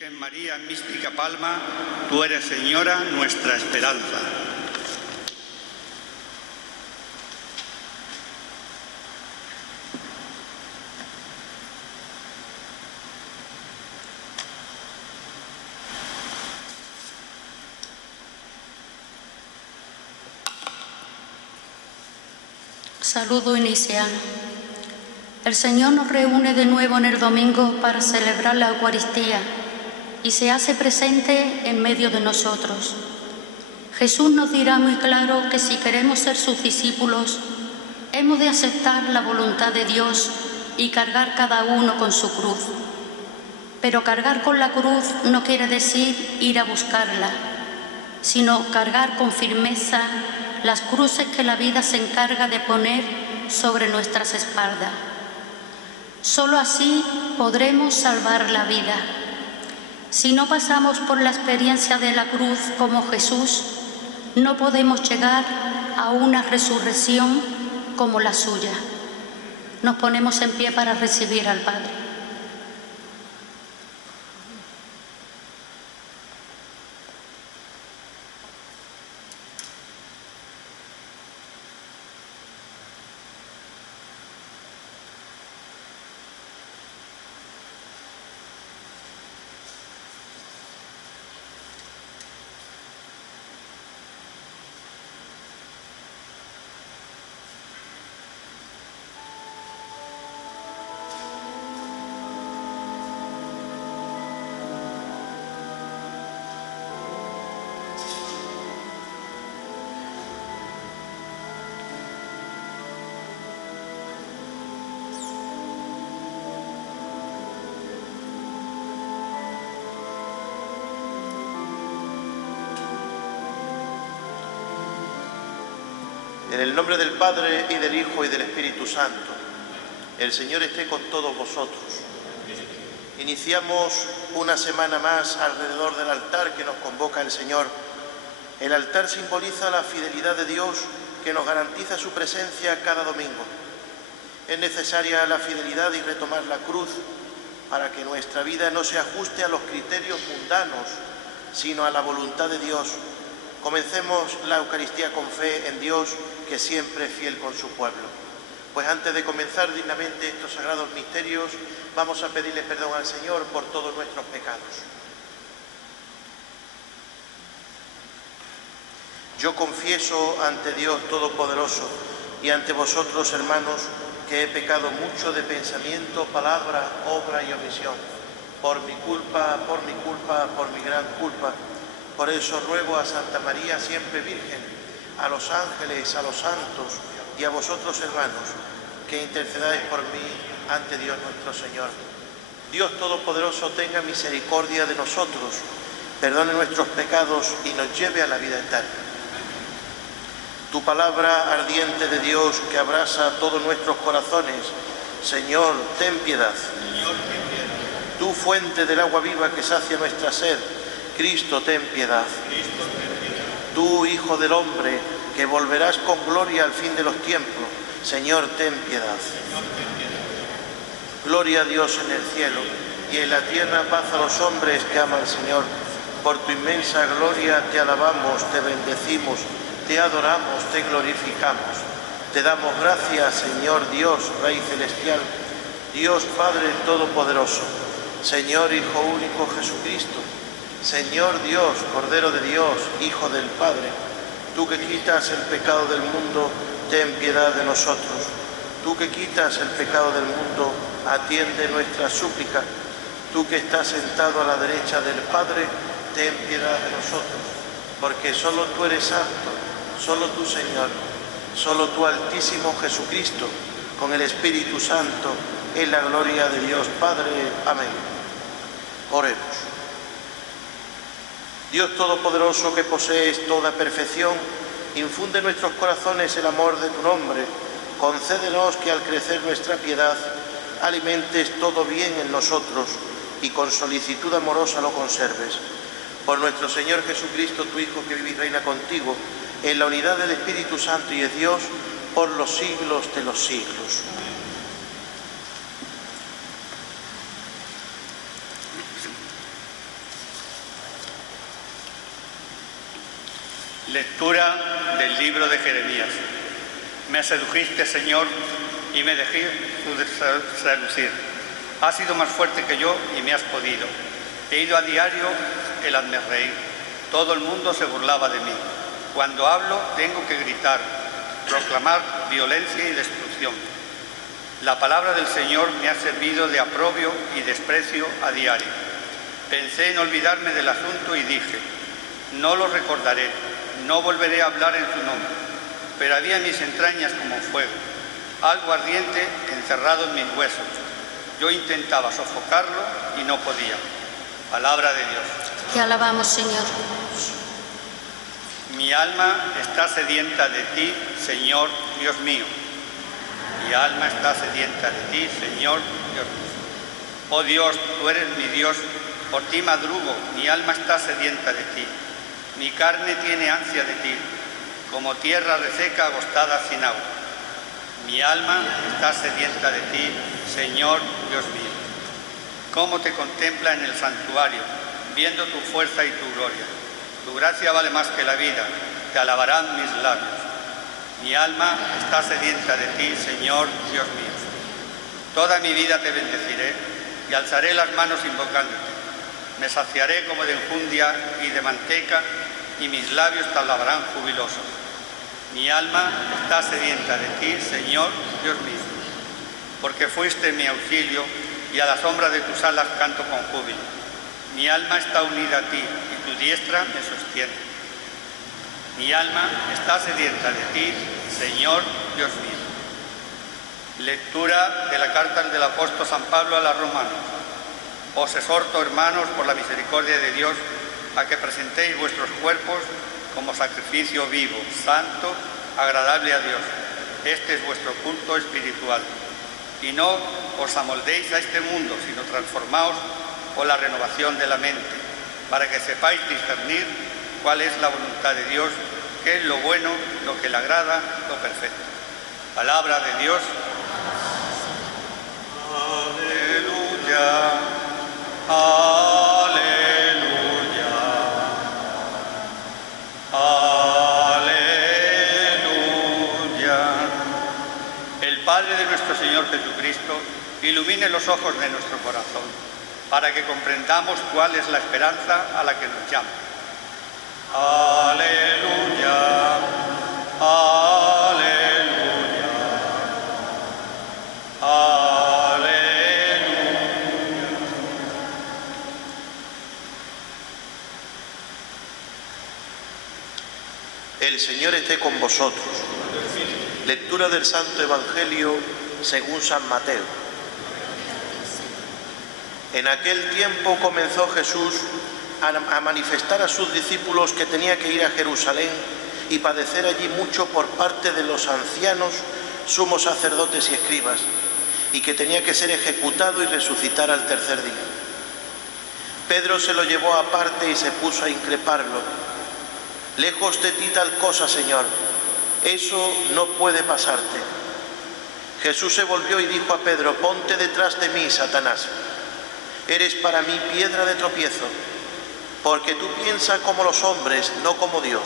Virgen María Mística Palma, tú eres, Señora, nuestra esperanza. Saludo inicial. El Señor nos reúne de nuevo en el domingo para celebrar la Eucaristía y se hace presente en medio de nosotros. Jesús nos dirá muy claro que si queremos ser sus discípulos, hemos de aceptar la voluntad de Dios y cargar cada uno con su cruz. Pero cargar con la cruz no quiere decir ir a buscarla, sino cargar con firmeza las cruces que la vida se encarga de poner sobre nuestras espaldas. Solo así podremos salvar la vida. Si no pasamos por la experiencia de la cruz como Jesús, no podemos llegar a una resurrección como la suya. Nos ponemos en pie para recibir al Padre. En el nombre del Padre, y del Hijo, y del Espíritu Santo. El Señor esté con todos vosotros. Iniciamos una semana más alrededor del altar que nos convoca el Señor. El altar simboliza la fidelidad de Dios que nos garantiza su presencia cada domingo. Es necesaria la fidelidad y retomar la cruz para que nuestra vida no se ajuste a los criterios mundanos, sino a la voluntad de Dios. Comencemos la Eucaristía con fe en Dios, que siempre es fiel con su pueblo. Pues antes de comenzar dignamente estos sagrados misterios, vamos a pedirle perdón al Señor por todos nuestros pecados. Yo confieso ante Dios Todopoderoso y ante vosotros, hermanos, que he pecado mucho de pensamiento, palabra, obra y omisión, por mi culpa, por mi gran culpa. Por eso ruego a Santa María, siempre Virgen, a los ángeles, a los santos y a vosotros, hermanos, que intercedáis por mí ante Dios nuestro Señor. Dios Todopoderoso tenga misericordia de nosotros, perdone nuestros pecados y nos lleve a la vida eterna. Tu palabra ardiente de Dios que abrasa todos nuestros corazones, Señor, ten piedad. Tu fuente del agua viva que sacia nuestra sed, Cristo, ten piedad. Tú, Hijo del Hombre, que volverás con gloria al fin de los tiempos, Señor, ten piedad. Gloria a Dios en el cielo, y en la tierra paz a los hombres que aman al Señor. Por tu inmensa gloria te alabamos, te bendecimos, te adoramos, te glorificamos. Te damos gracias, Señor Dios, Rey celestial, Dios Padre Todopoderoso, Señor Hijo único Jesucristo, Señor Dios, Cordero de Dios, Hijo del Padre, tú que quitas el pecado del mundo, ten piedad de nosotros. Tú que quitas el pecado del mundo, atiende nuestra súplica. Tú que estás sentado a la derecha del Padre, ten piedad de nosotros, porque solo tú eres santo, solo tú, Señor, solo tú, Altísimo Jesucristo, con el Espíritu Santo, en la gloria de Dios Padre. Amén. Oremos. Dios Todopoderoso, que posees toda perfección, infunde en nuestros corazones el amor de tu nombre. Concédenos que al crecer nuestra piedad, alimentes todo bien en nosotros y con solicitud amorosa lo conserves. Por nuestro Señor Jesucristo, tu Hijo, que vive y reina contigo, en la unidad del Espíritu Santo y es Dios, por los siglos de los siglos. Lectura del libro de Jeremías. Me sedujiste, Señor, y me dejé seducir. Has sido más fuerte que yo y me has podido. He ido a diario el hazme reír. Todo el mundo se burlaba de mí. Cuando hablo tengo que gritar, proclamar violencia y destrucción. La palabra del Señor me ha servido de aprobio y desprecio a diario. Pensé en olvidarme del asunto y dije, no lo recordaré, no volveré a hablar en su nombre. Pero había en mis entrañas como fuego, algo ardiente encerrado en mis huesos. Yo intentaba sofocarlo y no podía. Palabra de Dios. Te alabamos, Señor. Mi alma está sedienta de ti, Señor, Dios mío. Mi alma está sedienta de ti, Señor, Dios mío. Oh Dios, tú eres mi Dios, por ti madrugo, mi alma está sedienta de ti. Mi carne tiene ansia de ti, como tierra reseca agostada sin agua. Mi alma está sedienta de ti, Señor, Dios mío. Cómo te contempla en el santuario, viendo tu fuerza y tu gloria. Tu gracia vale más que la vida, te alabarán mis labios. Mi alma está sedienta de ti, Señor, Dios mío. Toda mi vida te bendeciré y alzaré las manos invocándote. Me saciaré como de enjundia y de manteca, y mis labios te alabarán jubilosos. Mi alma está sedienta de ti, Señor, Dios mío. Porque fuiste mi auxilio, y a la sombra de tus alas canto con júbilo. Mi alma está unida a ti, y tu diestra me sostiene. Mi alma está sedienta de ti, Señor, Dios mío. Lectura de la carta del apóstol San Pablo a los romanos. Os exhorto, hermanos, por la misericordia de Dios, a que presentéis vuestros cuerpos como sacrificio vivo, santo, agradable a Dios. Este es vuestro culto espiritual. Y no os amoldéis a este mundo, sino transformaos por la renovación de la mente, para que sepáis discernir cuál es la voluntad de Dios, qué es lo bueno, lo que le agrada, lo perfecto. Palabra de Dios. Aleluya, aleluya, aleluya. El Padre de nuestro Señor Jesucristo ilumine los ojos de nuestro corazón, para que comprendamos cuál es la esperanza a la que nos llama. Aleluya, aleluya, aleluya. El Señor esté con vosotros. Lectura del Santo Evangelio según San Mateo. En aquel tiempo comenzó Jesús a manifestar a sus discípulos que tenía que ir a Jerusalén y padecer allí mucho por parte de los ancianos, sumos sacerdotes y escribas, y que tenía que ser ejecutado y resucitar al tercer día. Pedro se lo llevó aparte y se puso a increparlo. Lejos de ti tal cosa, Señor, eso no puede pasarte. Jesús se volvió y dijo a Pedro, ponte detrás de mí, Satanás. Eres para mí piedra de tropiezo, porque tú piensas como los hombres, no como Dios.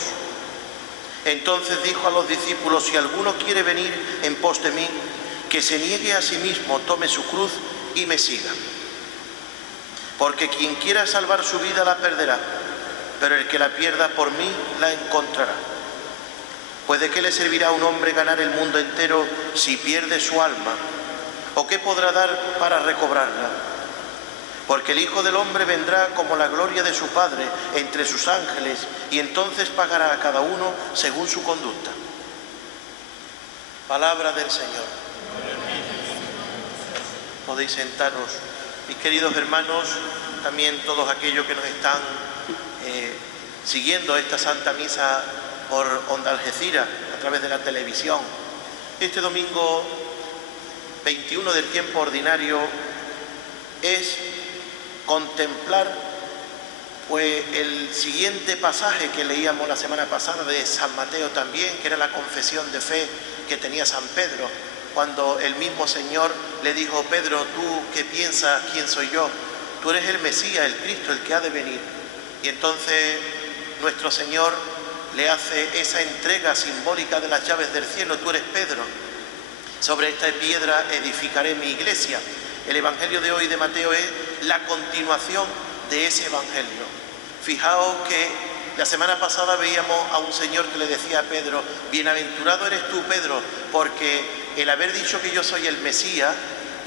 Entonces dijo a los discípulos, si alguno quiere venir en pos de mí, que se niegue a sí mismo, tome su cruz y me siga. Porque quien quiera salvar su vida la perderá, pero el que la pierda por mí la encontrará. Pues ¿de qué le servirá a un hombre ganar el mundo entero si pierde su alma? ¿O qué podrá dar para recobrarla? Porque el Hijo del Hombre vendrá como la gloria de su Padre entre sus ángeles, y entonces pagará a cada uno según su conducta. Palabra del Señor. Podéis sentaros. Mis queridos hermanos, también todos aquellos que nos están siguiendo esta Santa Misa por Onda Algeciras, a través de la televisión. Este domingo 21 del tiempo ordinario es contemplar pues el siguiente pasaje que leíamos la semana pasada de San Mateo también, que era la confesión de fe que tenía San Pedro, cuando el mismo Señor le dijo, Pedro, ¿tú qué piensas? ¿Quién soy yo? Tú eres el Mesías, el Cristo, el que ha de venir. Y entonces nuestro Señor le hace esa entrega simbólica de las llaves del cielo. Tú eres Pedro, sobre esta piedra edificaré mi iglesia. El Evangelio de hoy de Mateo es la continuación de ese Evangelio. Fijaos que la semana pasada veíamos a un señor que le decía a Pedro: bienaventurado eres tú, Pedro, porque el haber dicho que yo soy el Mesías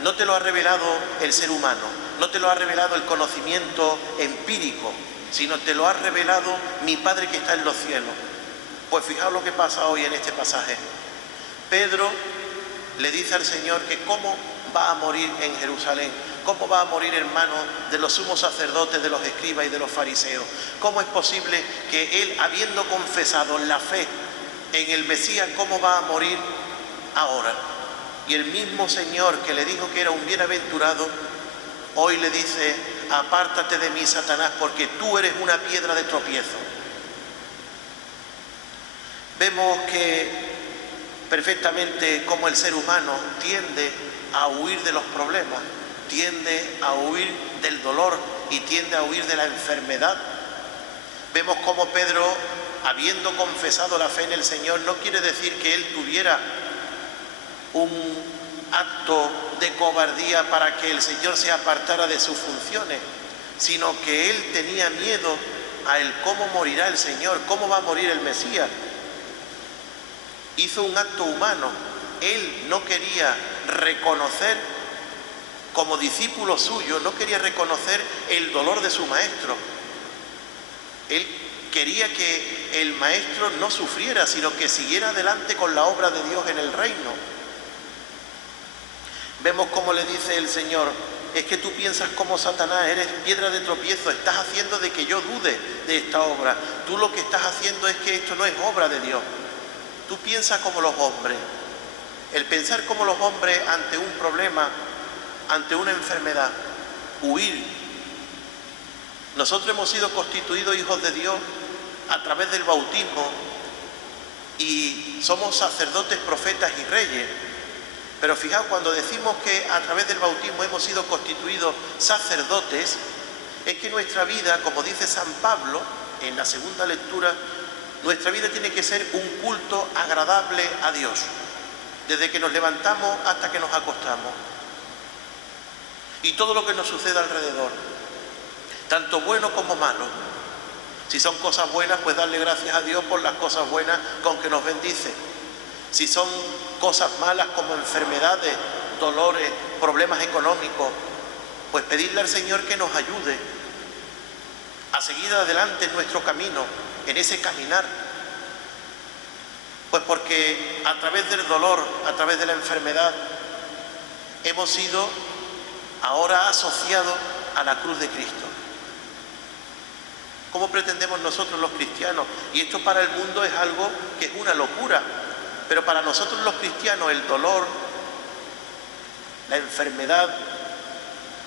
no te lo ha revelado el ser humano, no te lo ha revelado el conocimiento empírico, sino te lo ha revelado mi Padre que está en los cielos. Pues fijaos lo que pasa hoy en este pasaje. Pedro le dice al Señor que cómo va a morir en Jerusalén, cómo va a morir en manos de los sumos sacerdotes, de los escribas y de los fariseos. ¿Cómo es posible que él, habiendo confesado la fe en el Mesías, cómo va a morir ahora? Y el mismo Señor que le dijo que era un bienaventurado, hoy le dice: apártate de mí, Satanás, porque tú eres una piedra de tropiezo. Vemos que perfectamente cómo el ser humano tiende a huir de los problemas, tiende a huir del dolor y tiende a huir de la enfermedad. Vemos cómo Pedro, habiendo confesado la fe en el Señor, no quiere decir que él tuviera un acto de cobardía para que el Señor se apartara de sus funciones, sino que él tenía miedo a el cómo morirá el Señor, cómo va a morir el Mesías. Hizo un acto humano. Él no quería reconocer, como discípulo suyo, no quería reconocer el dolor de su maestro. Él quería que el maestro no sufriera, sino que siguiera adelante con la obra de Dios en el reino. Vemos cómo le dice el Señor: es que tú piensas como Satanás, eres piedra de tropiezo, estás haciendo de que yo dude de esta obra. Tú lo que estás haciendo es que esto no es obra de Dios. Tú piensas como los hombres. El pensar como los hombres ante un problema, ante una enfermedad, huir. Nosotros hemos sido constituidos hijos de Dios a través del bautismo y somos sacerdotes, profetas y reyes. Pero fijaos, cuando decimos que a través del bautismo hemos sido constituidos sacerdotes, es que nuestra vida, como dice San Pablo en la segunda lectura, nuestra vida tiene que ser un culto agradable a Dios, desde que nos levantamos hasta que nos acostamos. Y todo lo que nos sucede alrededor, tanto bueno como malo. Si son cosas buenas, pues darle gracias a Dios por las cosas buenas con que nos bendice. Si son cosas malas como enfermedades, dolores, problemas económicos, pues pedirle al Señor que nos ayude a seguir adelante en nuestro camino, en ese caminar. Pues porque a través del dolor, a través de la enfermedad, hemos sido ahora asociados a la cruz de Cristo. ¿Cómo pretendemos nosotros los cristianos? Y esto para el mundo es algo que es una locura, pero para nosotros los cristianos el dolor, la enfermedad,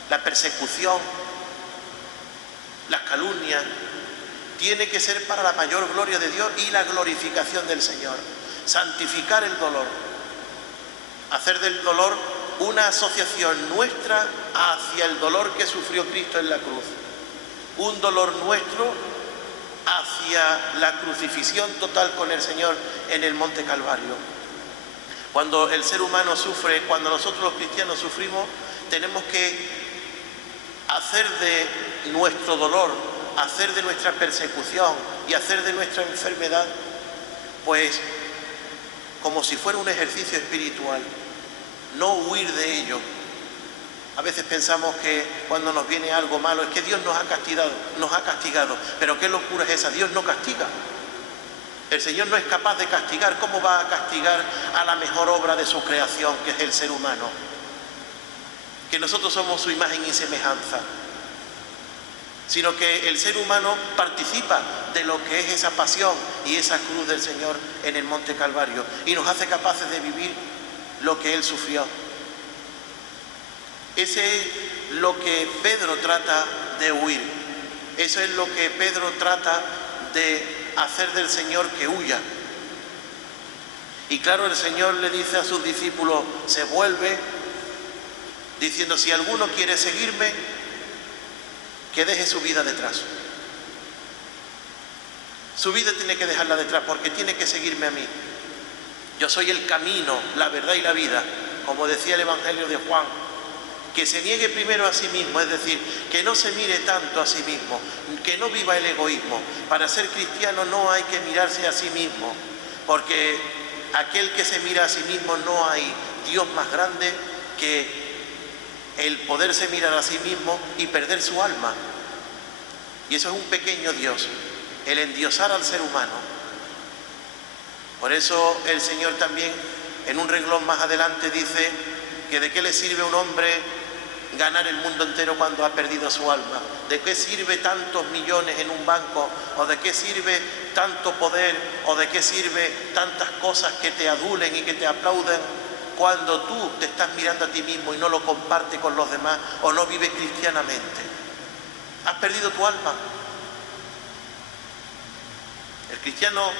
la persecución, las calumnias, tiene que ser para la mayor gloria de Dios y la glorificación del Señor. Santificar el dolor, hacer del dolor una asociación nuestra hacia el dolor que sufrió Cristo en la cruz, un dolor nuestro hacia la crucifixión total con el Señor en el Monte Calvario. Cuando el ser humano sufre, cuando nosotros los cristianos sufrimos, tenemos que hacer de nuestro dolor, hacer de nuestra persecución y hacer de nuestra enfermedad, pues como si fuera un ejercicio espiritual, no huir de ello. A veces pensamos que cuando nos viene algo malo es que Dios nos ha castigado, pero qué locura es esa. Dios no castiga. El Señor no es capaz de castigar. ¿Cómo va a castigar a la mejor obra de su creación, que es el ser humano? Que nosotros somos su imagen y semejanza. Sino que el ser humano participa de lo que es esa pasión y esa cruz del Señor en el Monte Calvario y nos hace capaces de vivir lo que Él sufrió. Ese es lo que Pedro trata de huir. Eso es lo que Pedro trata de hacer del Señor, que huya. Y claro, el Señor le dice a sus discípulos, se vuelve diciendo: si alguno quiere seguirme, que deje su vida detrás. Su vida tiene que dejarla detrás porque tiene que seguirme a mí. Yo soy el camino, la verdad y la vida, como decía el Evangelio de Juan. Que se niegue primero a sí mismo, es decir, que no se mire tanto a sí mismo, que no viva el egoísmo. Para ser cristiano no hay que mirarse a sí mismo, porque aquel que se mira a sí mismo, no hay Dios más grande que el poderse mirar a sí mismo y perder su alma. Y eso es un pequeño Dios, el endiosar al ser humano. Por eso el Señor también, en un renglón más adelante, dice que de qué le sirve a un hombre ganar el mundo entero cuando ha perdido su alma. ¿De qué sirve tantos millones en un banco? ¿O de qué sirve tanto poder? ¿O de qué sirve tantas cosas que te adulen y que te aplauden cuando tú te estás mirando a ti mismo y no lo compartes con los demás o no vives cristianamente? Has perdido tu alma. El cristiano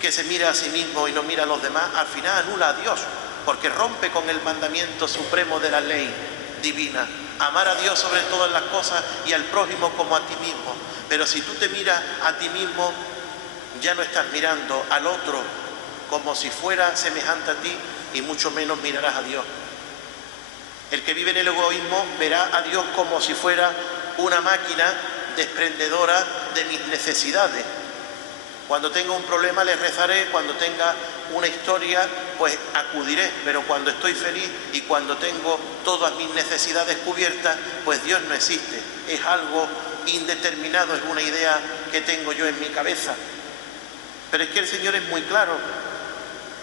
que se mira a sí mismo y no mira a los demás, al final anula a Dios, porque rompe con el mandamiento supremo de la ley divina: amar a Dios sobre todas las cosas y al prójimo como a ti mismo. Pero si tú te miras a ti mismo, ya no estás mirando al otro como si fuera semejante a ti, y mucho menos mirarás a Dios. El que vive en el egoísmo verá a Dios como si fuera una máquina desprendedora de mis necesidades. Cuando tenga un problema le rezaré, cuando tenga una historia pues acudiré, pero cuando estoy feliz y cuando tengo todas mis necesidades cubiertas, pues Dios no existe, es algo indeterminado, es una idea que tengo yo en mi cabeza. Pero es que el Señor es muy claro,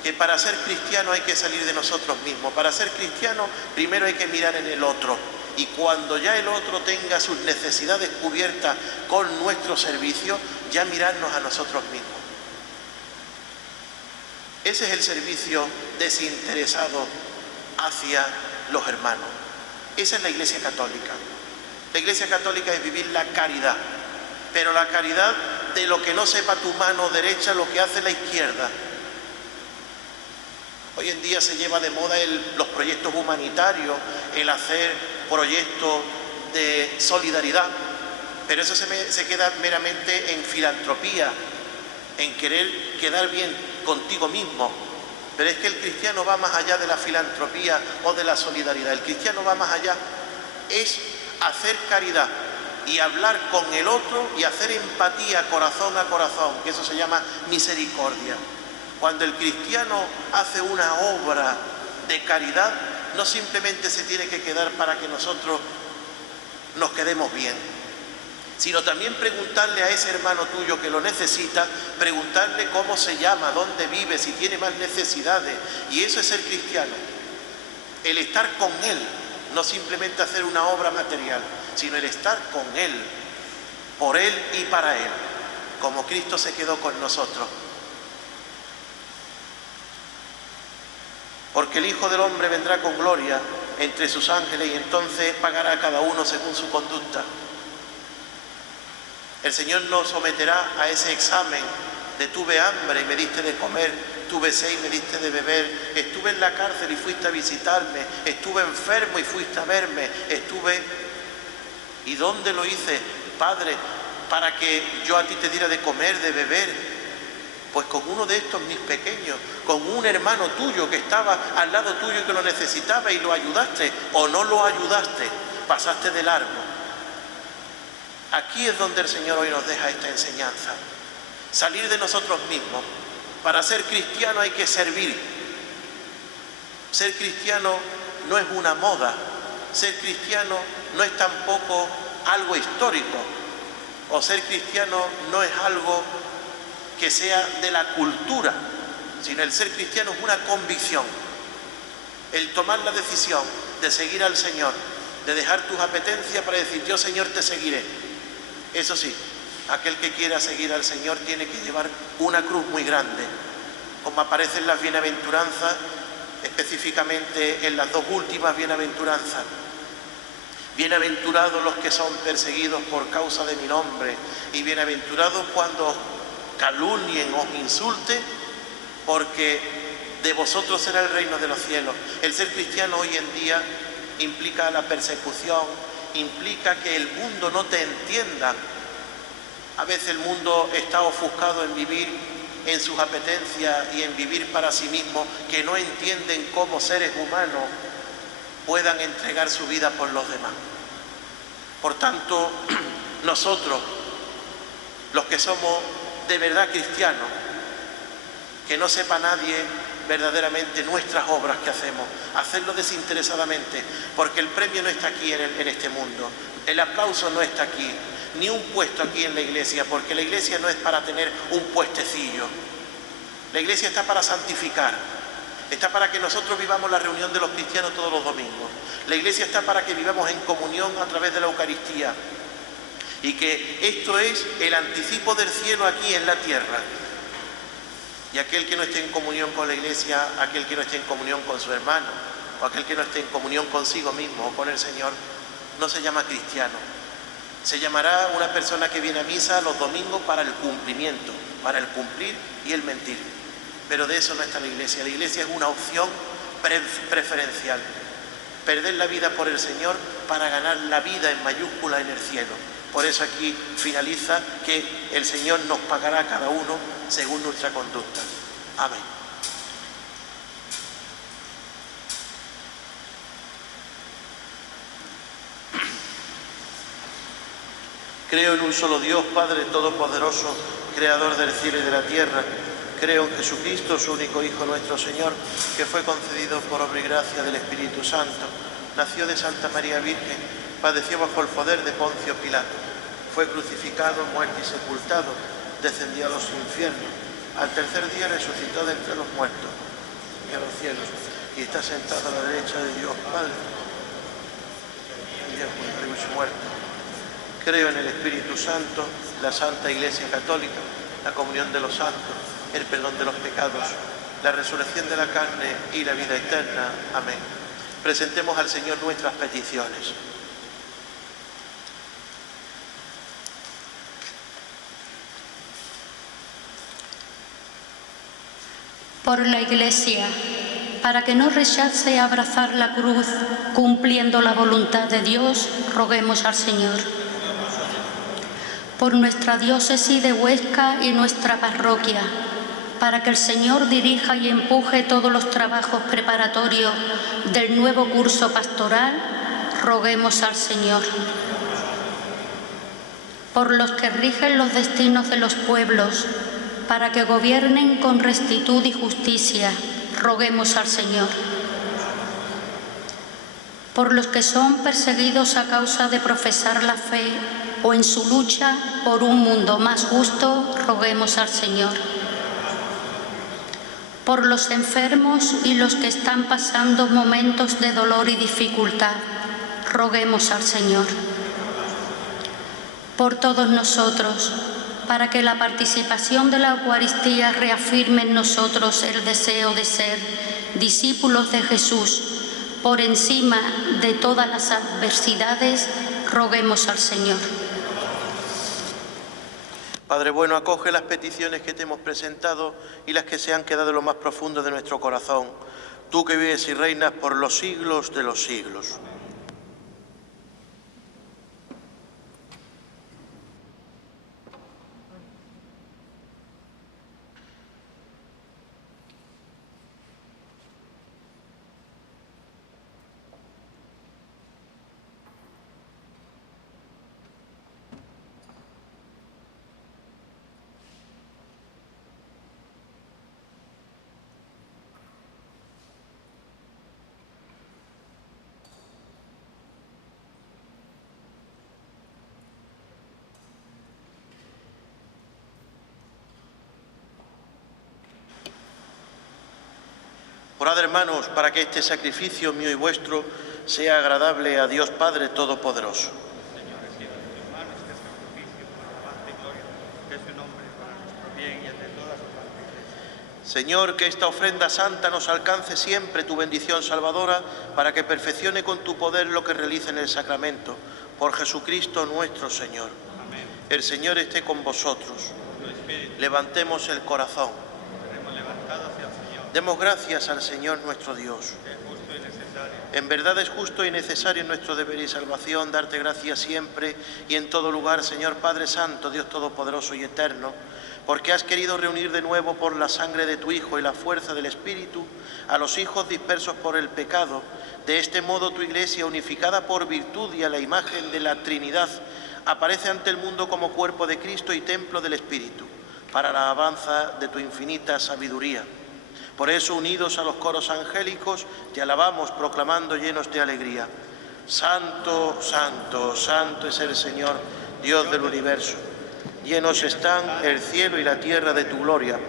que para ser cristiano hay que salir de nosotros mismos. Para ser cristiano primero hay que mirar en el otro, y cuando ya el otro tenga sus necesidades cubiertas con nuestro servicio, ya mirarnos a nosotros mismos. Ese es el servicio desinteresado hacia los hermanos. Esa es la Iglesia Católica. La Iglesia Católica es vivir la caridad, pero la caridad de lo que no sepa tu mano derecha lo que hace la izquierda. Hoy en día se lleva de moda los proyectos humanitarios, el hacer proyectos de solidaridad, pero eso se queda meramente en filantropía, en querer quedar bien contigo mismo. Pero es que el cristiano va más allá de la filantropía o de la solidaridad. El cristiano va más allá, es hacer caridad y hablar con el otro y hacer empatía corazón a corazón, que eso se llama misericordia. Cuando el cristiano hace una obra de caridad, no simplemente se tiene que quedar para que nosotros nos quedemos bien, sino también preguntarle a ese hermano tuyo que lo necesita, preguntarle cómo se llama, dónde vive, si tiene más necesidades. Y eso es ser cristiano, el estar con él, no simplemente hacer una obra material, sino el estar con él, por él y para él, como Cristo se quedó con nosotros. Porque el Hijo del Hombre vendrá con gloria entre sus ángeles y entonces pagará a cada uno según su conducta. El Señor nos someterá a ese examen de tuve hambre y me diste de comer, tuve sed y me diste de beber, estuve en la cárcel y fuiste a visitarme, estuve enfermo y fuiste a verme, ¿Y dónde lo hice, Padre, para que yo a ti te diera de comer, de beber? Pues con uno de estos mis pequeños, con un hermano tuyo que estaba al lado tuyo y que lo necesitaba y lo ayudaste, o no lo ayudaste, pasaste de largo. Aquí es donde el Señor hoy nos deja esta enseñanza. Salir de nosotros mismos. Para ser cristiano hay que servir. Ser cristiano no es una moda. Ser cristiano no es tampoco algo histórico. O ser cristiano no es algo que sea de la cultura, sino el ser cristiano es una convicción. El tomar la decisión de seguir al Señor, de dejar tus apetencias para decir yo, Señor, te seguiré. Eso sí, aquel que quiera seguir al Señor tiene que llevar una cruz muy grande, como aparece en las bienaventuranzas, específicamente en las dos últimas bienaventuranzas. Bienaventurados los que son perseguidos por causa de mi nombre, y bienaventurados cuando calumnien, os insulte, porque de vosotros será el reino de los cielos. El ser cristiano hoy en día implica la persecución, implica que el mundo no te entienda. A veces el mundo está ofuscado en vivir en sus apetencias y en vivir para sí mismo, que no entienden cómo seres humanos puedan entregar su vida por los demás. Por tanto, nosotros, los que somos de verdad cristianos, que no sepa nadie verdaderamente nuestras obras que hacemos, hacerlo desinteresadamente, porque el premio no está aquí en este mundo, el aplauso no está aquí, ni un puesto aquí en la iglesia, porque la iglesia no es para tener un puestecillo. La iglesia está para santificar, está para que nosotros vivamos la reunión de los cristianos todos los domingos. La iglesia está para que vivamos en comunión a través de la Eucaristía, y que esto es el anticipo del cielo aquí en la tierra. Y aquel que no esté en comunión con la iglesia, aquel que no esté en comunión con su hermano, o aquel que no esté en comunión consigo mismo o con el Señor, no se llama cristiano. Se llamará una persona que viene a misa los domingos para el cumplimiento, para el cumplir y el mentir. Pero de eso no está la iglesia. La iglesia es una opción preferencial. Perder la vida por el Señor para ganar la vida en mayúscula en el cielo. Por eso aquí finaliza que el Señor nos pagará a cada uno según nuestra conducta. Amén. Creo en un solo Dios, Padre Todopoderoso, Creador del cielo y de la tierra. Creo en Jesucristo, su único Hijo, nuestro Señor, que fue concebido por obra y gracia del Espíritu Santo. Nació de Santa María Virgen, padeció bajo el poder de Poncio Pilato. Fue crucificado, muerto y sepultado, descendió a los infiernos. Al tercer día resucitó de entre los muertos y a los cielos, y está sentado a la derecha de Dios Padre. Y cumplió su muerte. Creo en el Espíritu Santo, la Santa Iglesia Católica, la comunión de los santos, el perdón de los pecados, la resurrección de la carne y la vida eterna. Amén. Presentemos al Señor nuestras peticiones. Por la Iglesia, para que no rechace abrazar la cruz, cumpliendo la voluntad de Dios, roguemos al Señor. Por nuestra diócesis de Huesca y nuestra parroquia, para que el Señor dirija y empuje todos los trabajos preparatorios del nuevo curso pastoral, roguemos al Señor. Por los que rigen los destinos de los pueblos, para que gobiernen con rectitud y justicia, roguemos al Señor. Por los que son perseguidos a causa de profesar la fe o en su lucha por un mundo más justo, roguemos al Señor. Por los enfermos y los que están pasando momentos de dolor y dificultad, roguemos al Señor. Por todos nosotros, para que la participación de la Eucaristía reafirme en nosotros el deseo de ser discípulos de Jesús por encima de todas las adversidades, roguemos al Señor. Padre bueno, acoge las peticiones que te hemos presentado y las que se han quedado en lo más profundo de nuestro corazón. Tú que vives y reinas por los siglos de los siglos. Orad, hermanos, para que este sacrificio mío y vuestro sea agradable a Dios Padre Todopoderoso. Señor, reciba de tus manos este sacrificio por la paz y gloria de su nombre, para nuestro bien y el de toda su santa Iglesia. Señor, que esta ofrenda santa nos alcance siempre tu bendición salvadora, para que perfeccione con tu poder lo que realice en el sacramento. Por Jesucristo nuestro Señor. Amén. El Señor esté con vosotros. Tu espíritu, Levantemos el corazón. tenemos levantado hacia el Señor, Demos gracias al Señor nuestro Dios. que es justo y necesario. En verdad es justo y necesario en nuestro deber y salvación darte gracias siempre y en todo lugar, Señor Padre Santo, Dios Todopoderoso y Eterno, porque has querido reunir de nuevo por la sangre de tu Hijo y la fuerza del Espíritu a los hijos dispersos por el pecado. De este modo tu Iglesia, unificada por virtud y a la imagen de la Trinidad, aparece ante el mundo como cuerpo de Cristo y templo del Espíritu, para la alabanza de tu infinita sabiduría. Por eso, unidos a los coros angélicos, te alabamos proclamando llenos de alegría. Santo, santo, santo es el Señor, Dios del universo. Llenos están el cielo y la tierra de tu gloria.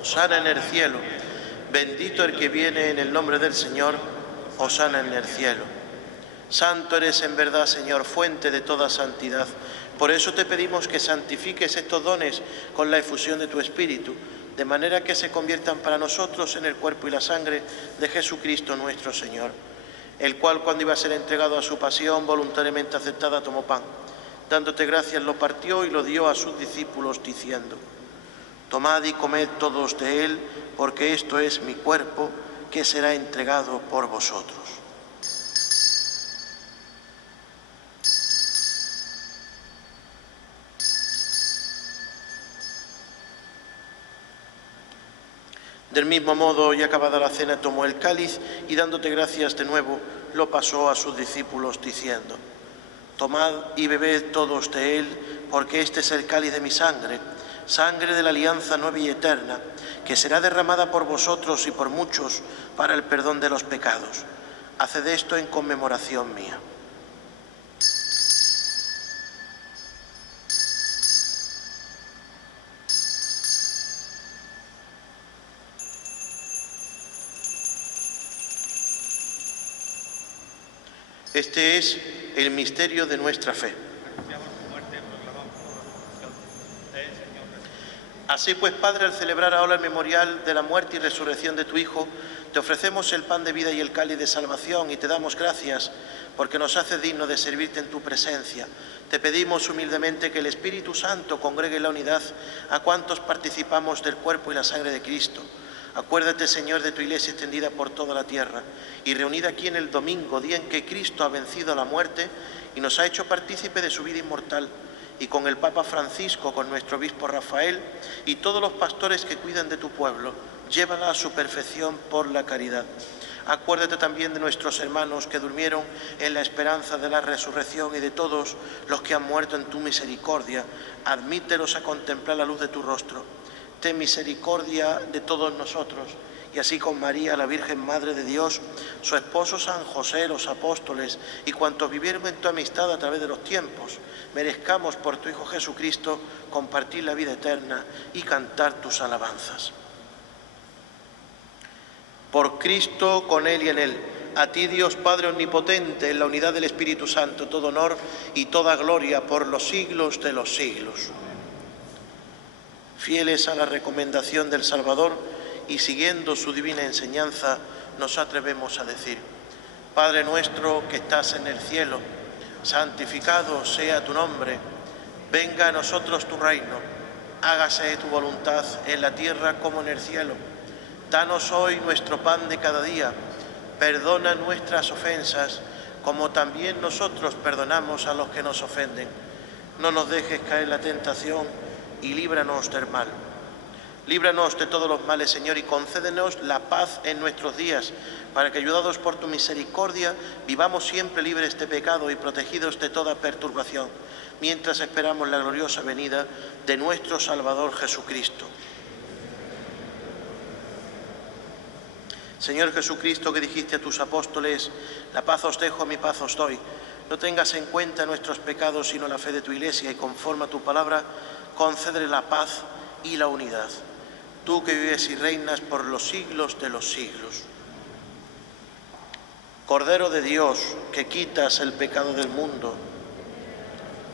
Hosana en el cielo. Bendito el que viene en el nombre del Señor. Hosana en el cielo. Santo eres en verdad, Señor, fuente de toda santidad. Por eso te pedimos que santifiques estos dones con la efusión de tu Espíritu, de manera que se conviertan para nosotros en el cuerpo y la sangre de Jesucristo nuestro Señor, el cual, cuando iba a ser entregado a su pasión voluntariamente aceptada, tomó pan. Dándote gracias, lo partió y lo dio a sus discípulos, diciendo: tomad y comed todos de él, porque esto es mi cuerpo, que será entregado por vosotros. Del mismo modo, y acabada la cena, tomó el cáliz y, dándote gracias de nuevo, lo pasó a sus discípulos, diciendo: tomad y bebed todos de él, porque este es el cáliz de mi sangre, sangre de la alianza nueva y eterna, que será derramada por vosotros y por muchos para el perdón de los pecados. Haced esto en conmemoración mía. Este es el misterio de nuestra fe. Así pues, Padre, al celebrar ahora el memorial de la muerte y resurrección de tu Hijo, te ofrecemos el pan de vida y el cáliz de salvación y te damos gracias porque nos hace digno de servirte en tu presencia. Te pedimos humildemente que el Espíritu Santo congregue en la unidad a cuantos participamos del cuerpo y la sangre de Cristo. Acuérdate, Señor, de tu Iglesia extendida por toda la tierra y reunida aquí en el domingo, día en que Cristo ha vencido a la muerte y nos ha hecho partícipe de su vida inmortal, y con el Papa Francisco, con nuestro obispo Rafael y todos los pastores que cuidan de tu pueblo, llévala a su perfección por la caridad. Acuérdate también de nuestros hermanos que durmieron en la esperanza de la resurrección y de todos los que han muerto en tu misericordia. Admítelos a contemplar la luz de tu rostro. Ten misericordia de todos nosotros, y así con María, la Virgen Madre de Dios, su esposo San José, los apóstoles y cuantos vivieron en tu amistad a través de los tiempos, merezcamos por tu Hijo Jesucristo compartir la vida eterna y cantar tus alabanzas. Por Cristo, con Él y en Él, a ti, Dios Padre Omnipotente, en la unidad del Espíritu Santo, todo honor y toda gloria por los siglos de los siglos. Fieles a la recomendación del Salvador y siguiendo su divina enseñanza, nos atrevemos a decir: Padre nuestro que estás en el cielo, santificado sea tu nombre, venga a nosotros tu reino, hágase tu voluntad en la tierra como en el cielo. Danos hoy nuestro pan de cada día, perdona nuestras ofensas, como también nosotros perdonamos a los que nos ofenden. No nos dejes caer en la tentación y líbranos del mal. Líbranos de todos los males, Señor, y concédenos la paz en nuestros días, para que, ayudados por tu misericordia, vivamos siempre libres de pecado y protegidos de toda perturbación, mientras esperamos la gloriosa venida de nuestro Salvador Jesucristo. Señor Jesucristo, que dijiste a tus apóstoles: la paz os dejo, mi paz os doy. No tengas en cuenta nuestros pecados, sino la fe de tu Iglesia, y conforme a tu palabra, concédele la paz y la unidad. Tú que vives y reinas por los siglos de los siglos. Cordero de Dios, que quitas el pecado del mundo,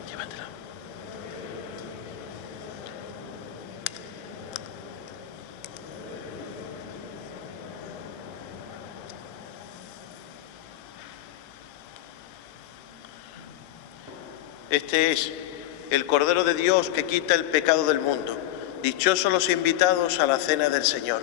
llévatela. Este es el Cordero de Dios que quita el pecado del mundo. Dichosos los invitados a la cena del Señor.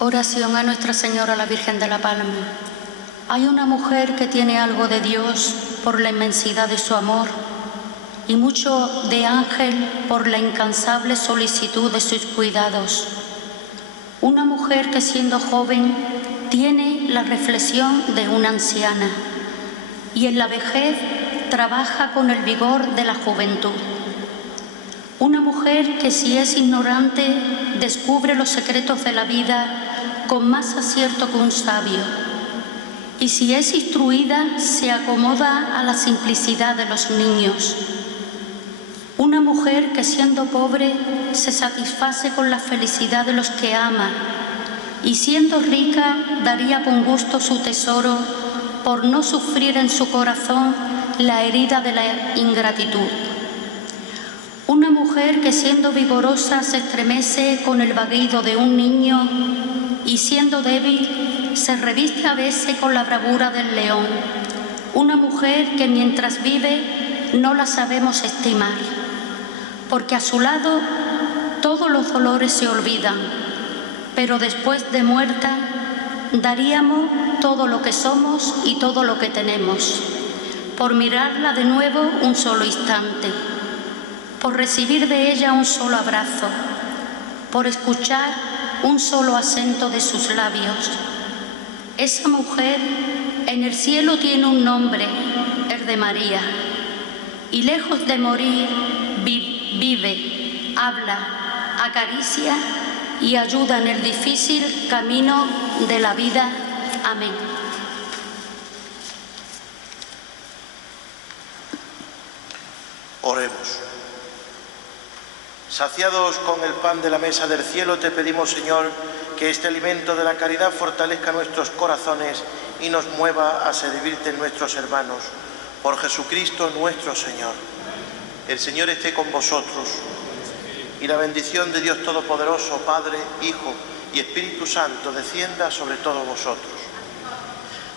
Oración a Nuestra Señora la Virgen de la Palma. Hay una mujer que tiene algo de Dios por la inmensidad de su amor y mucho de ángel por la incansable solicitud de sus cuidados. Una mujer que siendo joven tiene la reflexión de una anciana y en la vejez trabaja con el vigor de la juventud. Una mujer que si es ignorante descubre los secretos de la vida con más acierto que un sabio, y si es instruida se acomoda a la simplicidad de los niños. Una mujer que siendo pobre se satisface con la felicidad de los que ama, y siendo rica daría con gusto su tesoro por no sufrir en su corazón la herida de la ingratitud. Una mujer que siendo vigorosa se estremece con el vaguido de un niño y siendo débil se reviste a veces con la bravura del león. Una mujer que mientras vive no la sabemos estimar, porque a su lado todos los dolores se olvidan, pero después de muerta daríamos todo lo que somos y todo lo que tenemos, por mirarla de nuevo un solo instante, por recibir de ella un solo abrazo, por escuchar un solo acento de sus labios. Esa mujer en el cielo tiene un nombre, el de María, y lejos de morir vive, habla, acaricia y ayuda en el difícil camino de la vida. Amén. Oremos. Saciados con el pan de la mesa del cielo, te pedimos, Señor, que este alimento de la caridad fortalezca nuestros corazones y nos mueva a servirte en nuestros hermanos. Por Jesucristo nuestro Señor. El Señor esté con vosotros. Y la bendición de Dios Todopoderoso, Padre, Hijo y Espíritu Santo, descienda sobre todos vosotros.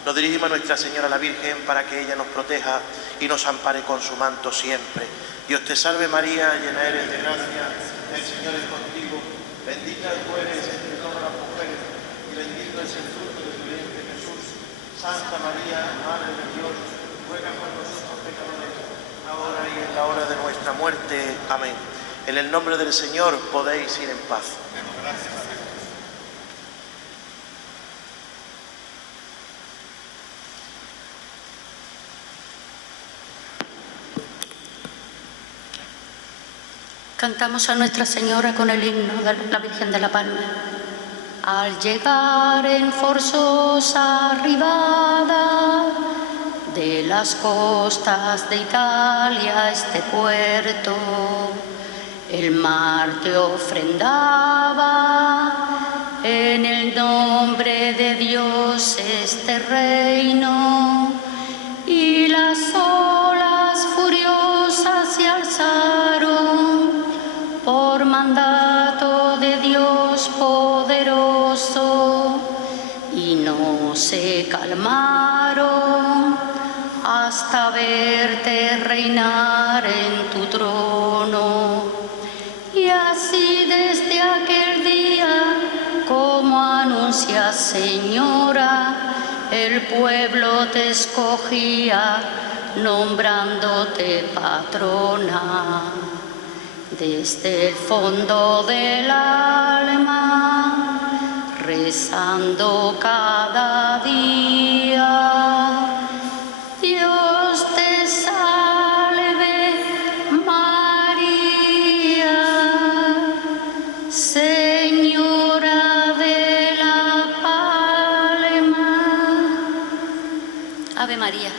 Nos dirigimos a Nuestra Señora la Virgen para que ella nos proteja y nos ampare con su manto siempre. Dios te salve María, llena eres de gracia, el Señor es contigo, bendita tú eres entre todas las mujeres y bendito es el fruto de tu vientre Jesús. Santa María, Madre de Dios, ruega por nosotros pecadores, ahora y en la hora de nuestra muerte. Amén. En el nombre del Señor podéis ir en paz. Cantamos a Nuestra Señora con el himno de la Virgen de la Palma. Al llegar en forzosa arribada de las costas de Italia a este puerto, el mar te ofrendaba en el nombre de Dios este reino, y las olas furiosas se alzaron por mandato de Dios poderoso, y no se calmaron hasta verte reinar en tu trono. Y así desde aquel día, como anuncias, Señora, el pueblo te escogía, nombrándote patrona. Desde el fondo del alma, rezando cada día, Dios te salve María, Señora de la Palma. Ave María.